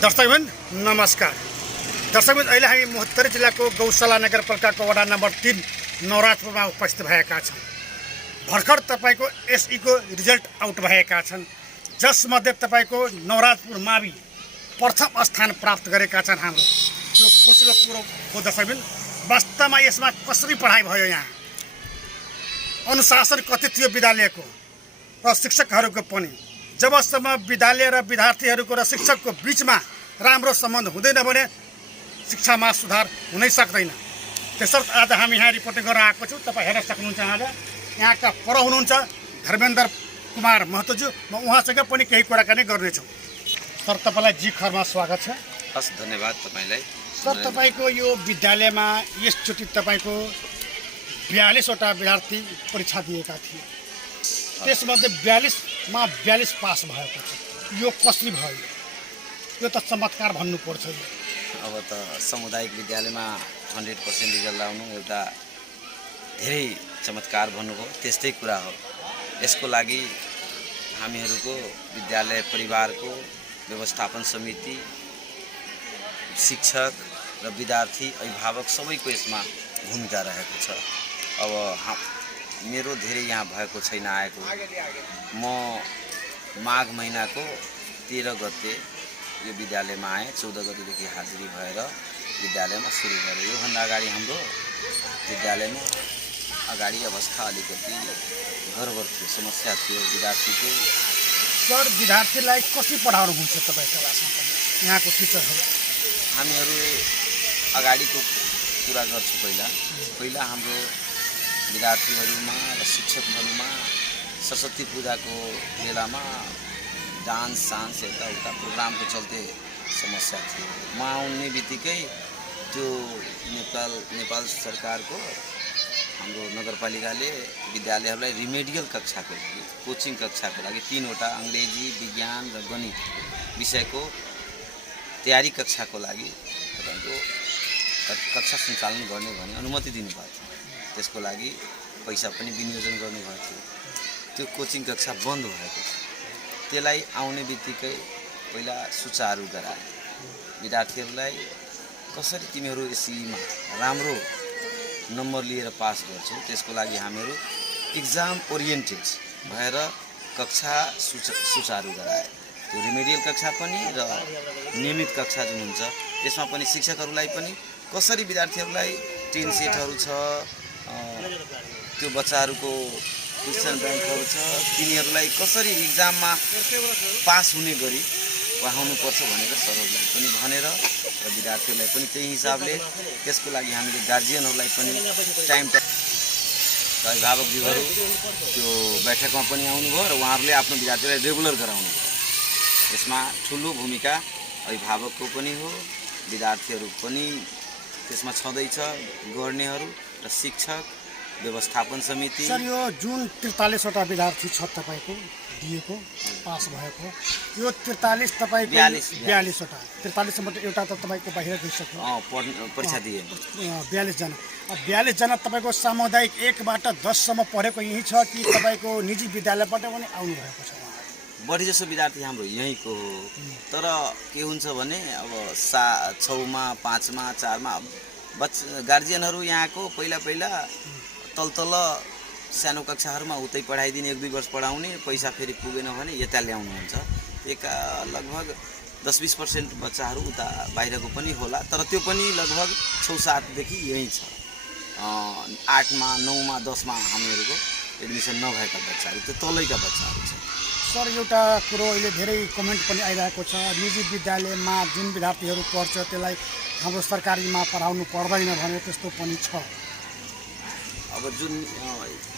दर्शकबिन नमस्कार। दर्शकबिन अहिले हामी मोहत्तरी जिल्लाको गौशाला नगरपालिकाको वडा नम्बर 3 नवराजपुरमा उपस्थित भएका छौँ। भर्खर तपाईको एसई को रिजल्ट आउट भएका छन्, जसमध्ये तपाईको नवराजपुर मावि प्रथम स्थान प्राप्त गरेका छन्। हाम्रो यो खुसीको कुरो हो दर्शकबिन। वास्तवमा यसमा कसरी पढाइ भयो, यहाँ अनुशासन कति थियो विद्यालयको र शिक्षकहरूको पनि। जबसम्म विद्यालय र विद्यार्थीहरूको र शिक्षकको बीचमा राम्रो सम्बन्ध हुँदैन भने शिक्षामा सुधार हुनै सक्दैन। त्यसर्थ आज हामी यहाँ रिपोर्टिङ गर्न आएको छौँ। तपाईँ हेर्न सक्नुहुन्छ, आज यहाँका पर हुनुहुन्छ धर्मेन्द्र कुमार महतोज्यू। म उहाँसँग पनि केही कुराकानी गर्नेछु। सर, तपाईँलाई जी खरमा स्वागत छ। हस्, धन्यवाद तपाईँलाई। सर, तपाईँको यो विद्यालयमा यसचोटि तपाईँको 42वटा विद्यार्थी परीक्षा दिएका थिए, त्यसमध्ये 42मा 42 पास भएको छ। यो कसरी भयो? यो त चमत्कार भन्नुपर्छ। अब त सामुदायिक विद्यालयमा 100% रिजल्ट ल्याउनु एउटा धेरै चमत्कार भन्नुभयो, त्यस्तै कुरा हो। यसको लागि हामीहरूको विद्यालय परिवारको व्यवस्थापन समिति, शिक्षक र विद्यार्थी, अभिभावक सबैको यसमा भूमिका रहेको छ। अब मेरो धेरै यहाँ भएको छैन आएको। म माघ महिनाको 13 गते यो विद्यालयमा आएँ। 14 गतेदेखि हाजिरी भएर विद्यालयमा सुरु गरेँ। योभन्दा अगाडि हाम्रो विद्यालयमा अगाडि अवस्था अलिकति गडबड थियो, समस्या थियो विद्यार्थीको। सर, विद्यार्थीलाई कसरी पढाउनुहुन्छ तपाईँ क्लासमा, यहाँको टिचरहरू? हामीहरू अगाडिको कुरा गर्छु। पहिला हाम्रो विद्यार्थीहरूमा र शिक्षकहरूमा सरस्वती पूजाको बेलामा डान्स सान्स यताउता प्रोग्रामको चलते समस्या थियो। म आउने बित्तिकै त्यो नेपाल सरकारको हाम्रो नगरपालिकाले विद्यालयहरूलाई रिमेडियल कक्षाको लागि, कोचिङ कक्षाको लागि 3वटा अङ्ग्रेजी, विज्ञान र गणित विषयको तयारी कक्षाको लागि तपाईँको कक्षा सञ्चालन गर्ने भने अनुमति दिनुभएको थियो। त्यसको लागि पैसा पनि विनियोजन गर्नुभएको थियो। त्यो कोचिङ कक्षा बन्द भएको थियो। त्यसलाई आउने बित्तिकै पहिला सुचारू गराए। विद्यार्थीहरूलाई कसरी तिमीहरू एसईमा राम्रो नम्बर लिएर पास गर्छौ, त्यसको लागि हामीहरू एक्जाम ओरिएन्टेड भएर कक्षा सुचारू गराए। त्यो रिमेडियल कक्षा पनि र नियमित कक्षा जुन हुन्छ त्यसमा पनि शिक्षकहरूलाई पनि कसरी विद्यार्थीहरूलाई टिन सेटहरू छ, त्यो बच्चाहरूको क्वेसन ब्याङ्कहरू छ, तिनीहरूलाई कसरी इक्जाममा पास हुने गरी पढाउनुपर्छ भनेर सरहरूलाई पनि भनेर र विद्यार्थीहरूलाई पनि त्यही हिसाबले। त्यसको लागि हामीले गार्जियनहरूलाई पनि टाइम अभिभावकज्यूहरू त्यो बैठकमा पनि आउनुभयो र उहाँहरूले आफ्नो विद्यार्थीलाई रेगुलर गराउनु भयो। यसमा ठुलो भूमिका अभिभावकको पनि हो, विद्यार्थीहरू पनि त्यसमा छँदैछ, गर्नेहरू र शिक्षक, व्यवस्थापन समिति। सर, यो जुन 43वटा विद्यार्थी छ तपाईँको दिएको पास भएको, यो 43 तपाईँको 42वटा 43बाट एउटा त तपाईँको बाहिर गइसक्यो, परीक्षा दिए 42 जना। अब 42 जना तपाईँको सामुदायिक 1बाट 10 सम्म पढेको यहीँ छ कि तपाईँको निजी विद्यालयबाट पनि आउनु भएको छ? बढी जसो विद्यार्थी हाम्रो यहीँको हो। तर के हुन्छ भने अब 6मा 5मा 4मा गार्जियनहरू यहाँको पहिला तल सानो कक्षाहरूमा उतै पढाइदिने, 1-2 वर्ष पढाउने, पैसा फेरि पुगेन भने यता ल्याउनुहुन्छ। लगभग 10-20% बच्चाहरू उता बाहिरको पनि होला, तर त्यो पनि लगभग 6-7देखि यहीँ छ। 8मा 9मा 10मा हामीहरूको एडमिसन नभएका बच्चाहरू, त्यो तलैका बच्चाहरू छ। सर, एउटा कुरो अहिले धेरै कमेन्ट पनि आइरहेको छ, निजी विद्यालयमा जुन विद्यार्थीहरू पढ्छ त्यसलाई हाम्रो सरकारीमा पढाउनु पर्दैन भने त्यस्तो पनि छ। अब जुन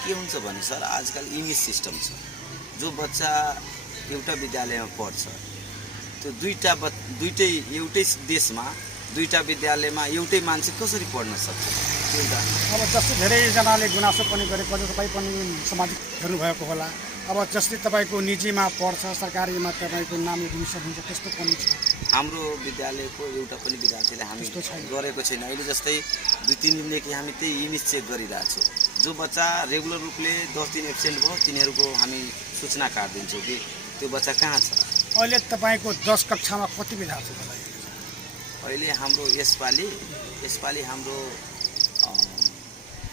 के हुन्छ भने सर, आजकल इङ्ग्लिस सिस्टम छ। जो बच्चा एउटा विद्यालयमा पढ्छ, त्यो दुईटै एउटै देशमा 2टा विद्यालयमा एउटै मान्छे कसरी पढ्न सक्छ? अब जस्तै धेरैजनाले गुनासो पनि गरेको, तपाईँ पनि सामाजिक हेर्नुभएको होला। अब जस्तै तपाईँको निजीमा पढ्छ, सरकारीमा तपाईँको नाम एडमिसन हुन्छ, त्यस्तो पनि छ। हाम्रो विद्यालयको एउटा पनि विद्यार्थीले हामी गरेको छैन। अहिले जस्तै 2-3 दिनदेखि हामी त्यही इमेज चेक गरिरहेको छौँ। जो बच्चा रेगुलर रूपले 10 दिन एब्सेन्ट भयो, तिनीहरूको हामी सूचना काटिदिन्छौँ कि त्यो बच्चा कहाँ छ। अहिले तपाईँको 10 कक्षामा कति विद्यार्थी होला? अहिले हाम्रो यसपालि हाम्रो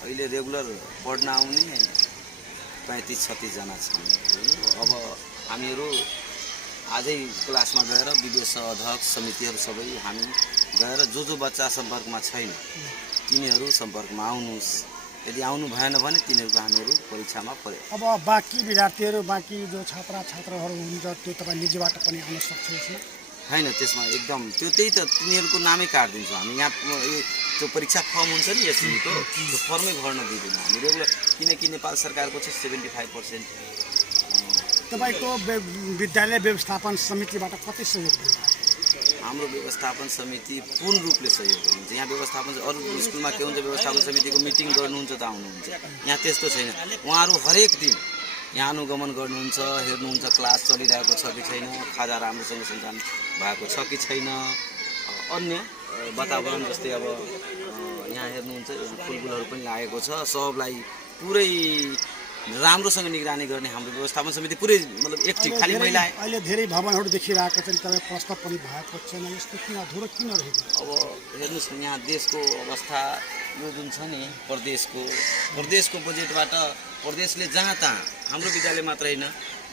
अहिले रेगुलर पढ्न आउने 35-36 जना छन्। अब हामीहरू आजै क्लासमा गएर विदेश अध्यक्ष समितिहरू सबै हामी गएर जो बच्चा सम्पर्कमा छैन तिनीहरू सम्पर्कमा आउनुहोस्, यदि आउनु भएन भने तिनीहरूको हामीहरू परीक्षामा परे। अब बाँकी विद्यार्थीहरू बाँकी जो छात्राहरू हुनुहुन्छ त्यो तपाईँ निजीबाट पनि आउन सक्नुहुन्छ? होइन, त्यसमा एकदम त्यही त तिनीहरूको नामै काटिदिन्छौँ हामी। यहाँ त्यो परीक्षा फर्म हुन्छ नि एससीको, त्यो फर्मै भर्न दिँदैनौँ हामी रेगुलर, किनकि नेपाल सरकारको चाहिँ 75%। तपाईँको विद्यालय व्यवस्थापन समितिबाट कति सहयोग दिन्छ? हाम्रो व्यवस्थापन समिति पूर्ण रूपले सहयोग गर्नुहुन्छ। यहाँ व्यवस्थापन अरू स्कुलमा के हुन्छ, व्यवस्थापन समितिको मिटिङ गर्नुहुन्छ त आउनुहुन्छ, यहाँ त्यस्तो छैन। उहाँहरू हरेक दिन यहाँ अनुगमन गर्नुहुन्छ, हेर्नुहुन्छ क्लास चलिरहेको छ कि छैन, खाजा राम्रोसँग सञ्चालन भएको छ कि छैन, अन्य वातावरण जस्तै अब यहाँ हेर्नुहुन्छ फुलफुलहरू पनि लागेको छ, सबलाई पुरै राम्रोसँग निगरानी गर्ने हाम्रो व्यवस्थापन समिति पुरै मतलब एक्टिभ। खालि महिला अहिले धेरै भवनहरू देखिरहेको छ, तपाईँ प्रस्ताव पनि भएको छैन, यस्तो किन अधुरो किन रहेको? अब हेर्नुहोस् न, यहाँ देशको अवस्था यो जुन छ नि, प्रदेशको बजेटबाट प्रदेशले जहाँ तहाँ हाम्रो विद्यालय मात्र होइन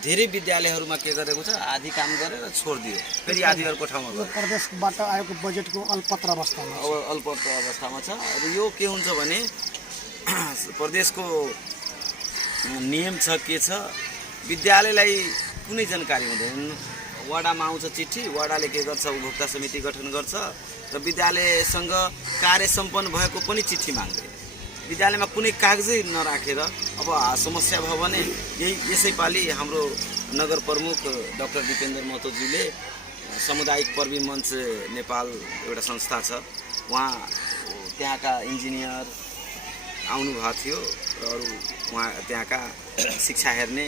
धेरै विद्यालयहरूमा के गरेको छ, आधी काम गरेर छोडिदियो, फेरि आधी अर्को ठाउँमा गयो। प्रदेशबाट आएको बजेटको अल्पत्र अवस्थामा अब अल्पत्र अवस्थामा छ। अब यो के हुन्छ भने प्रदेशको नियम छ, के छ, विद्यालयलाई कुनै जानकारी हुँदैन। वडामा आउँछ चिठी, वडाले के गर्छ, उपभोक्ता समिति गठन गर्छ र विद्यालयसँग कार्य सम्पन्न भएको पनि चिठी माग्दैन। विद्यालयमा कुनै कागजै नराखेर अब समस्या भयो भने यसैपालि हाम्रो नगर प्रमुख डाक्टर दिपेन्द्र महतोजीले सामुदायिक प्रवीण मञ्च नेपाल एउटा संस्था छ, उहाँ त्यहाँका इन्जिनियर आउनुभएको थियो र अरू उहाँ त्यहाँका शिक्षा हेर्ने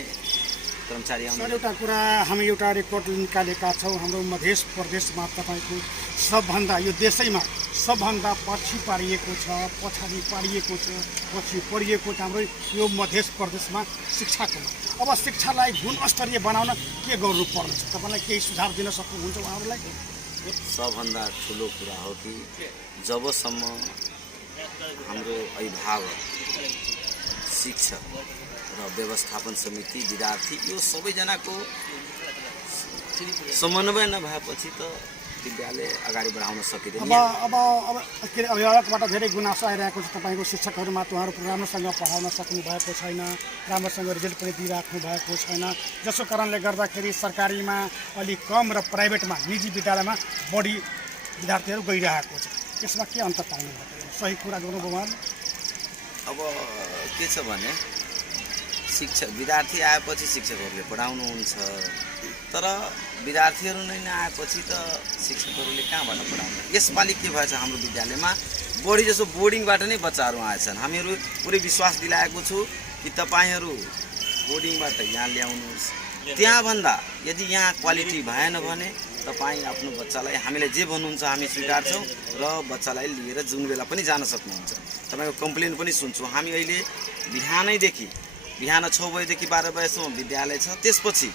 कर्मचारी आउनु। एउटा कुरा हामी एउटा रिपोर्ट निकालेका छौँ, हाम्रो मध्य प्रदेशमा तपाईँको सबभन्दा यो देशैमा सबभन्दा पछि पारिएको छ, पछाडि पारिएको छ, पछि परिएको छ हाम्रो यो मध्य प्रदेशमा शिक्षाको। अब शिक्षालाई गुणस्तरीय बनाउन के गर्नुपर्ने छ? तपाईँलाई केही सुझाव दिन सक्नुहुन्छ उहाँहरूलाई? सबभन्दा ठुलो कुरा हो कि जबसम्म हाम्रो अभिभावक, शिक्षक र व्यवस्थापन समिति, विद्यार्थी यो सबैजनाको समन्वय नभएपछि त विद्यालय अगाडि बढाउन सकिँदैन। अब के अरे अभिभावकबाट धेरै गुनासो आइरहेको छ तपाईँको शिक्षकहरूमा, उहाँहरू राम्रोसँग पढाउन सक्नु भएको छैन, राम्रोसँग रिजल्ट पनि दिइराख्नु भएको छैन, जसको कारणले गर्दाखेरि सरकारीमा अलिक कम र प्राइभेटमा निजी विद्यालयमा बढी विद्यार्थीहरू गइरहेको छ। यसमा के अन्तर पाउनु भएको? सही कुरा गर्नुभयो उहाँले। अब के छ भने शिक्षक विद्यार्थी आएपछि शिक्षकहरूले पढाउनुहुन्छ, तर विद्यार्थीहरू नै नआएपछि त शिक्षकहरूले कहाँबाट पढाउनु? यसपालि के भएछ, हाम्रो विद्यालयमा बढी जसो बोर्डिङबाट नै बच्चाहरू आएछन्। हामीहरू पुरै विश्वास दिलाएको छु कि तपाईँहरू बोर्डिङबाट यहाँ ल्याउनुहोस्, त्यहाँभन्दा यदि यहाँ क्वालिटी भएन भने तपाईँ आफ्नो बच्चालाई, हामीलाई जे भन्नुहुन्छ हामी स्वीकार्छौँ र बच्चालाई लिएर जुन बेला पनि जान सक्नुहुन्छ। तपाईँको कम्प्लेन पनि सुन्छौँ। हामी अहिले बिहान 6 बजेदेखि 12 बजेसम्म विद्यालय छ, त्यसपछि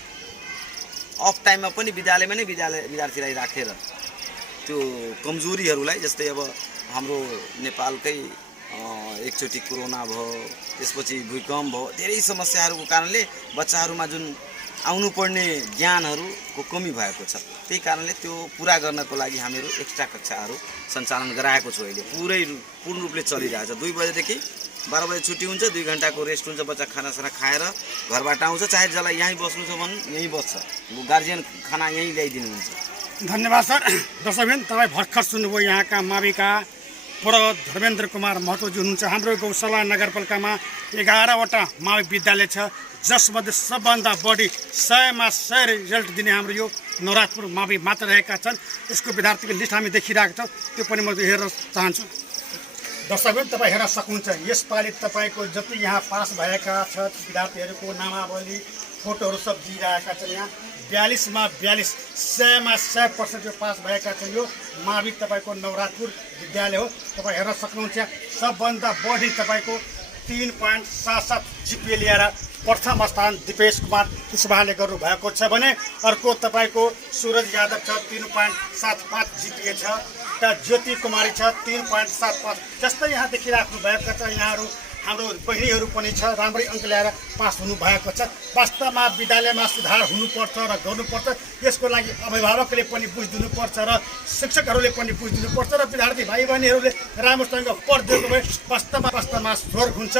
अफ टाइममा पनि विद्यालयमा नै विद्यार्थीलाई राखेर त्यो कमजोरीहरूलाई, जस्तै अब हाम्रो नेपालकै एकचोटि कोरोना भयो, त्यसपछि भूकम्प भयो, धेरै समस्याहरूको कारणले बच्चाहरूमा जुन आउनुपर्ने ज्ञानहरूको कमी भएको छ। त्यही कारणले त्यो पुरा गर्नको लागि हामीहरू एक्स्ट्रा कक्षाहरू सञ्चालन गराएको छौँ। अहिले पूर्ण रूपले चलिरहेछ। 2 बजेदेखि 12 बजे छुट्टी हुन्छ, 2 घन्टाको रेस्ट हुन्छ, बच्चा खानासाना खाएर घरबाट आउँछ, चाहे जसलाई यहीँ बस्नु छ भने यहीँ बस्छ, गार्जियन खाना यहीँ ल्याइदिनुहुन्छ। धन्यवाद सर। दर्शकबिन, तपाईँ भर्खर सुन्नुभयो यहाँका माविका प्र धर्मेन्द्र कुमार महतोजी हुनुहुन्छ। हाम्रो गौशाला नगरपालिकामा 11वटा मावि विद्यालय छ, जसमध्ये सबभन्दा बढी 100मा 100 रिजल्ट दिने हाम्रो यो नवराजपुर मावि मात्र रहेका छन्। यसको विद्यार्थीको लिस्ट हामी देखिरहेको छौँ, त्यो पनि म हेर्न चाहन्छु। दर्शकबिन, तपाईँ हेर्न सक्नुहुन्छ यसपालि तपाईँको जति यहाँ पास भएका छ विद्यार्थीहरूको नामावली फोटोहरू सब दिइरहेका छन्। यहाँ 42मा 42, 100मा 100% जो पास भएका छन्। यो मावि तपाईँको नवराजपुर विद्यालय हो। तपाईँ हेर्न सक्नुहुन्छ सबभन्दा बढी तपाईँको 3.77 जिपिए लिएर प्रथम स्थान दिपेश कुमार कुशवाहाले गर्नुभएको छ भने अर्को तपाईँको सूरज यादव छ 3.75 जिपिए छ र ज्योति कुमारी छ 3.75। जस्तै यहाँ देखिराख्नु भएको छ यहाँहरू हाम्रो बहिनीहरू पनि छ राम्रै अङ्क ल्याएर पास हुनुभएको छ। वास्तवमा विद्यालयमा सुधार हुनुपर्छ र गर्नुपर्छ, यसको लागि अभिभावकले पनि बुझिदिनुपर्छ र शिक्षकहरूले पनि बुझिदिनुपर्छ र विद्यार्थी भाइ बहिनीहरूले राम्रोसँग पढिदिएको भए वास्तवमा स्वर्ग हुन्छ।